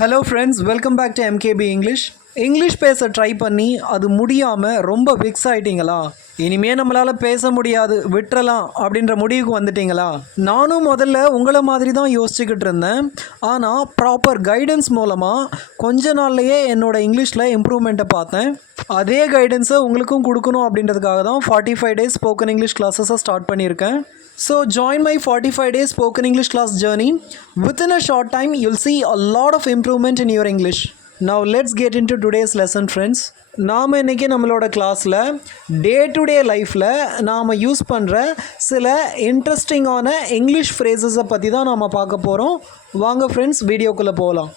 Hello friends, welcome back to MKP English. English பேச try பண்ணி அது முடியாமல் ரொம்ப விக்ஸ் ஆகிட்டீங்களா? இனிமேல் நம்மளால் பேச முடியாது, விட்டுறலாம் அப்படின்ற முடிவுக்கு வந்துட்டீங்களா? நானும் முதல்ல உங்களை மாதிரி தான் யோசிச்சுக்கிட்டு இருந்தேன். ஆனால் ப்ராப்பர் கைடன்ஸ் மூலமாக கொஞ்ச நாள்லையே என்னோடய இங்கிலீஷில் இம்ப்ரூவ்மெண்ட்டை பார்த்தேன். அதே கைடன்ஸை உங்களுக்கும் கொடுக்கணும் அப்படின்றதுக்காக தான் 45 days ஸ்போக்கன் இங்கிலீஷ் கிளாஸஸை ஸ்டார்ட் பண்ணியிருக்கேன். So join my 45 days spoken English class journey. Within a short time, you'll see a lot of improvement in your English. Now let's get into today's lesson, friends. நாம் இன்றைக்கி நம்மளோட கிளாஸில் day to day லைஃப்பில் நாம் use பண்ணுற சில இன்ட்ரெஸ்டிங்கான English ஃப்ரேசஸை பற்றி தான் நாம் பார்க்க போகிறோம். வாங்க ஃப்ரெண்ட்ஸ், வீடியோக்குள்ளே போகலாம்.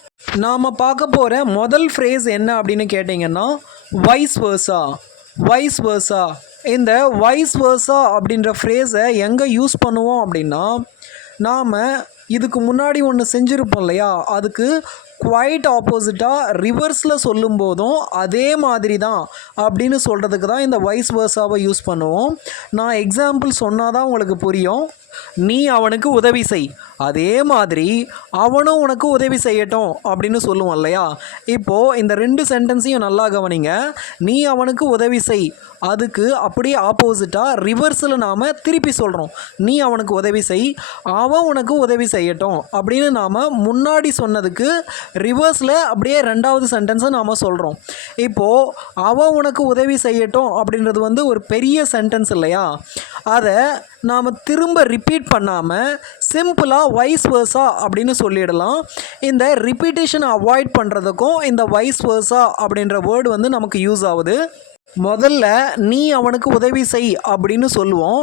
நாம் பார்க்க போகிற முதல் ஃப்ரேஸ் என்ன அப்படின்னு கேட்டிங்கன்னா, வைஸ் வெர்சா. வைஸ் வெர்சா, இந்த வைஸ் வெர்சா அப்படின்ற ஃப்ரேஸை எங்கே யூஸ் பண்ணுவோம் அப்படின்னா, நாம் இதுக்கு முன்னாடி ஒன்று செஞ்சுருப்போம் இல்லையா, அதுக்கு குவைட் ஆப்போசிட்டாக ரிவர்ஸில் சொல்லும் போதும் அதே மாதிரி தான் அப்படின்னு சொல்கிறதுக்கு தான் இந்த வைஸ் வெர்சாவை யூஸ் பண்ணுவோம். நான் எக்ஸாம்பிள் சொன்னால் தான் உங்களுக்கு புரியும். நீ அவனுக்கு உதவி செய், அதே மாதிரி அவனும் உனக்கு உதவி செய்யட்டும் அப்படின்னு சொல்லுவோம் இல்லையா. இப்போது இந்த ரெண்டு சென்டென்ஸையும் நல்லா கவனிங்க. நீ அவனுக்கு உதவி செய், அதுக்கு அப்படியே ஆப்போசிட்டாக ரிவர்ஸில் நாம் திருப்பி சொல்கிறோம். நீ அவனுக்கு உதவி செய், அவன் உனக்கு உதவி செய்யட்டும் அப்படின்னு நாம் முன்னாடி சொன்னதுக்கு ரிவர்ஸில் அப்படியே ரெண்டாவது சென்டென்ஸை நாம் சொல்கிறோம். இப்போது அவன் உனக்கு உதவி செய்யட்டும் அப்படின்றது ஒரு பெரிய சென்டென்ஸ் இல்லையா. அதை நாம் திரும்ப ரிப்பீட் பண்ணாமல் சிம்பிளாக வைஸ் வெர்சா அப்படின்னு சொல்லிடலாம். இந்த ரிப்பீட்டேஷனை அவாய்ட் பண்ணுறதுக்கும் இந்த வைஸ் வெர்சா அப்படின்ற வேர்டு நமக்கு யூஸ் ஆகுது. முதல்ல நீ அவனுக்கு உதவி செய் அப்படின்னு சொல்லுவோம்.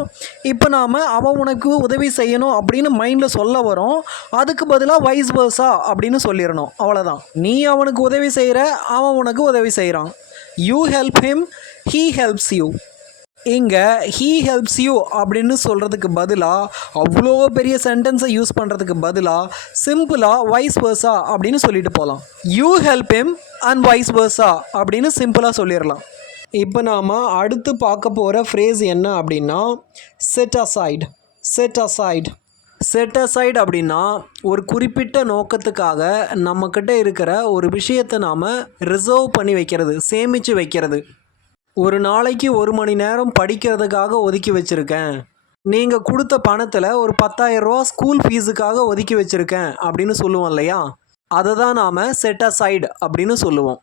இப்போ நாம் அவன் உனக்கு உதவி செய்யணும் அப்படின்னு மைண்டில் சொல்ல வரோம். அதுக்கு பதிலாக வைஸ் வெர்சா அப்படின்னு சொல்லிடணும், அவ்வளோதான். நீ அவனுக்கு உதவி செய்கிற, அவன் உனக்கு உதவி செய்கிறான். You help him, he helps you. இங்கே ஹீ ஹெல்ப்ஸ் யூ அப்படின்னு சொல்கிறதுக்கு பதிலாக, அவ்வளோ பெரிய சென்டென்ஸை யூஸ் பண்ணுறதுக்கு பதிலாக சிம்பிளாக வைஸ் வெர்சா அப்படின்னு சொல்லிட்டு போகலாம். You help him and vice Versa அப்படின்னு சிம்பிளாக சொல்லிடலாம். இப்போ நாம் அடுத்து பார்க்க போகிற ஃப்ரேஸ் என்ன அப்படின்னா, set aside. Set aside. Set aside அப்படின்னா ஒரு குறிப்பிட்ட நோக்கத்துக்காக நம்மக்கிட்ட இருக்கிற ஒரு விஷயத்தை நாம் ரிசர்வ் பண்ணி வைக்கிறது, சேமித்து வைக்கிறது. ஒரு நாளைக்கு 1 மணி நேரம் படிக்கிறதுக்காக ஒதுக்கி வச்சுருக்கேன், நீங்கள் கொடுத்த பணத்தில் ஒரு 10,000 ரூபா ஸ்கூல் ஃபீஸுக்காக ஒதுக்கி வச்சுருக்கேன் அப்படின்னு சொல்லுவோம் இல்லையா. அதை தான் நாம் செட் அசைட் அப்படின்னு சொல்லுவோம்.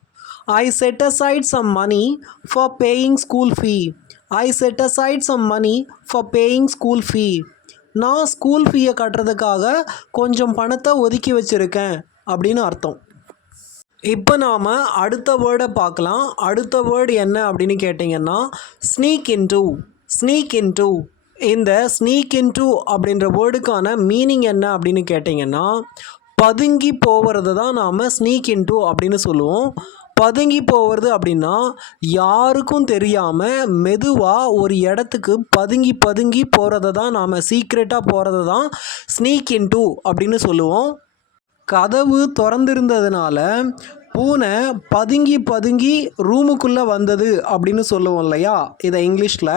I set aside some money for paying school fee. I set aside some money for paying school fee. நான் ஸ்கூல் ஃபீயை கட்டுறதுக்காக கொஞ்சம் பணத்தை ஒதுக்கி வச்சுருக்கேன் அப்படின்னு அர்த்தம். இப்போ நாம் அடுத்த வேர்டை பார்க்கலாம். அடுத்த வேர்டு என்ன அப்படின்னு கேட்டிங்கன்னா, ஸ்னீக் இன்டூ. Sneak into. இந்த ஸ்னீக் இன்டூ அப்படின்ற வேர்டுக்கான மீனிங் என்ன அப்படின்னு கேட்டிங்கன்னா, பதுங்கி போகிறது தான் நாம் ஸ்னீக் இன்டூ அப்படின்னு சொல்லுவோம். பதுங்கி போகிறது அப்படின்னா யாருக்கும் தெரியாமல் மெதுவாக ஒரு இடத்துக்கு பதுங்கி பதுங்கி போகிறத தான் நாம் சீக்ரெட்டாக போகிறத தான் ஸ்னீக் இன்டூ அப்படின்னு சொல்லுவோம். கதவு திறந்திருந்ததுனால பூனை பதுங்கி பதுங்கி ரூமுக்குள்ளே வந்தது அப்படின்னு சொல்லுவோம் இல்லையா. இதை இங்கிலீஷில்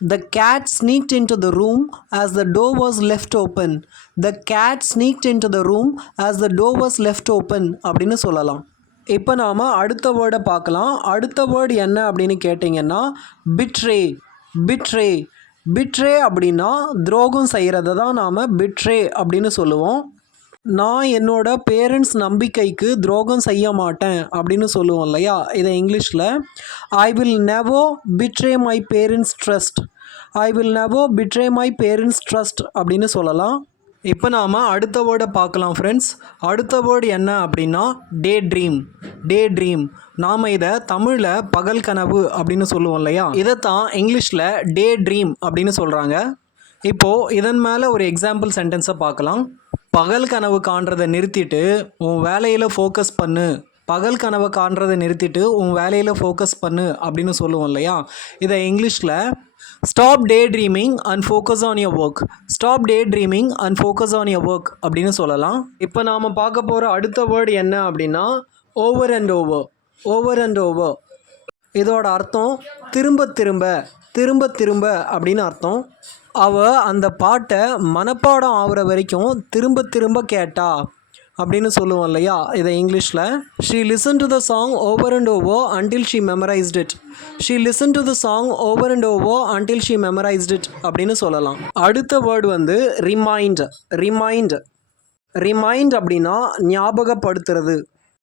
The cat sneaked into the room as the door was left open. The cat sneaked into the room as the door was left open அப்படின்னு சொல்லலாம். இப்போ நாம் அடுத்த வேர்டை பார்க்கலாம். அடுத்த வேர்டு என்ன அப்படின்னு கேட்டிங்கன்னா, பிட்ரே. பிட்ரே. பிட்ரே அப்படின்னா துரோகம் செய்கிறத தான் நாம் பிட்ரே அப்படின்னு சொல்லுவோம். நான் என்னோட பேரண்ட்ஸ் நம்பிக்கைக்கு துரோகம் செய்ய மாட்டேன் அப்படின்னு சொல்லுவோம் இல்லையா. இதை இங்கிலீஷில் I will never betray my parents trust. I will never betray my parents trust அப்படின்னு சொல்லலாம். இப்போ நாம் அடுத்த வேர்டை பார்க்கலாம் ஃப்ரெண்ட்ஸ். அடுத்த வேர்டு என்ன அப்படின்னா, டே ட்ரீம். டே ட்ரீம். நாம் இதை தமிழில் பகல் கனவு அப்படின்னு சொல்லுவோம் இல்லையா. இதைத்தான் இங்கிலீஷில் டே ட்ரீம் அப்படின்னு சொல்கிறாங்க. இப்போது இதன் மேலே ஒரு எக்ஸாம்பிள் சென்டென்ஸை பார்க்கலாம். பகல் கனவு காண்றதை நிறுத்திட்டு உன் வேலையில் ஃபோக்கஸ் பண்ணு. பகல் கனவை காண்றதை நிறுத்திட்டு உன் வேலையில் ஃபோக்கஸ் பண்ணு அப்படின்னு சொல்லுவோம் இல்லையா. இதை இங்கிலீஷில் stop day dreaming and focus on your work. Stop day dreaming and focus on your work அப்படின்னு சொல்லலாம். இப்போ நாம் பார்க்க போகிற அடுத்த வேர்டு என்ன அப்படின்னா, over and over. Over and over. இதோட அர்த்தம் திரும்ப திரும்ப, திரும்ப திரும்ப அப்படின்னு அர்த்தம். அவள் அந்த பாட்டை மனப்பாடம் ஆகிற வரைக்கும் திரும்ப திரும்ப கேட்டா. அப்படின்னு சொல்லுவோம் இல்லையா, இதை இங்கிலீஷில் she listen to the song over and over until she memorised it. She listen to the song over and over until she memorised it அப்படின்னு சொல்லலாம். அடுத்த வேர்டு வந்து ரிமைண்ட். ரிமைண்ட் ரிமைண்ட் அப்படின்னா ஞாபகப்படுத்துறது.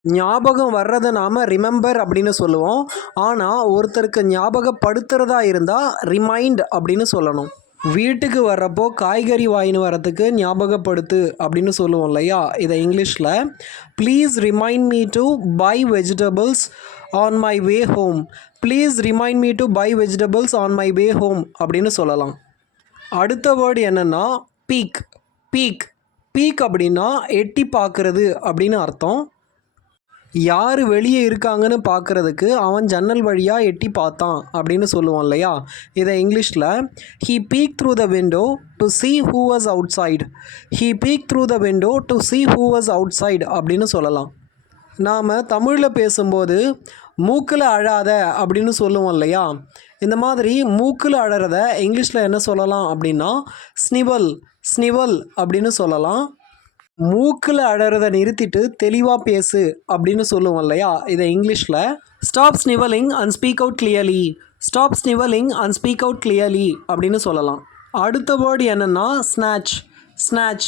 ஞாபகம் வர்றதை நாம் ரிமெம்பர் அப்படின்னு சொல்லுவோம். ஆனால் ஒருத்தருக்கு ஞாபகப்படுத்துகிறதா இருந்தால் ரிமைண்ட் அப்படின்னு சொல்லணும். வீட்டுக்கு வர்றப்போ காய்கறி வாங்கின்னு வரத்துக்கு ஞாபகப்படுத்து அப்படின்னு சொல்லுவோம் இல்லையா, இதை இங்கிலீஷில் please remind me to by vegetables on my way home. Please remind me to by vegetables on my way home அப்படின்னு சொல்லலாம். அடுத்த வேர்டு என்னென்னா பீக். பீக் பீக் அப்படின்னா எட்டி பார்க்குறது அப்படின்னு அர்த்தம். யார் வெளியே இருக்காங்கன்னு பார்க்குறதுக்கு அவன் ஜன்னல் வழியாக எட்டி பார்த்தான் அப்படின்னு சொல்லுவான் இல்லையா, இதை இங்கிலீஷில் he peak through the window to see who was outside. He peak through the window to see who was outside அப்படின்னு சொல்லலாம். நாம் தமிழில் பேசும்போது மூக்கில் அழாத அப்படின்னு சொல்லுவோம் இல்லையா, இந்த மாதிரி மூக்கில் அழறத இங்கிலீஷில் என்ன சொல்லலாம் அப்படின்னா ஸ்னிவல். ஸ்னிவல் அப்படின்னு சொல்லலாம். மூக்கில் அழறதை நிறுத்திட்டு தெளிவாக பேசு அப்படின்னு சொல்லுவோம் இல்லையா, இதை இங்கிலீஷில் stop snivelling and speak out clearly. Stop snivelling and speak out clearly அப்படின்னு சொல்லலாம். அடுத்த வேர்டு என்னென்னா ஸ்நாச். ஸ்நாச்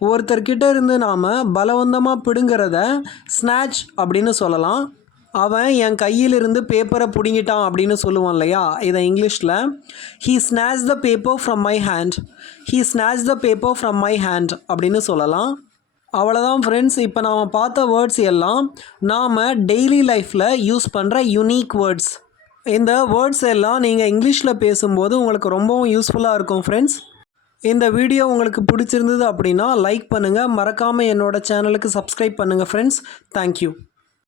ஒருத்தர்கிட்ட இருந்து நாம் பலவந்தமாக பிடுங்கிறத ஸ்நாச் அப்படின்னு சொல்லலாம். அவன் என் கையிலிருந்து பேப்பரை பிடுங்கிட்டான் அப்படின்னு சொல்லுவான் இல்லையா, இதை இங்கிலீஷில் he snatch the paper from my hand. He snatch the paper from my hand அப்படின்னு சொல்லலாம். அவ்வளோதான் ஃப்ரெண்ட்ஸ், இப்போ நாம் பார்த்த வேர்ட்ஸ் எல்லாம் நாம் டெய்லி லைஃப்பில் யூஸ் பண்ணுற யூனிக் வேர்ட்ஸ். இந்த வேர்ட்ஸ் எல்லாம் நீங்கள் இங்கிலீஷில் பேசும்போது உங்களுக்கு ரொம்பவும் யூஸ்ஃபுல்லாக இருக்கும் ஃப்ரெண்ட்ஸ். இந்த வீடியோ உங்களுக்கு பிடிச்சிருந்தது அப்படின்னா லைக் பண்ணுங்கள், மறக்காமல் என்னோடய சேனலுக்கு சப்ஸ்கிரைப் பண்ணுங்கள் ஃப்ரெண்ட்ஸ். தேங்க்யூ.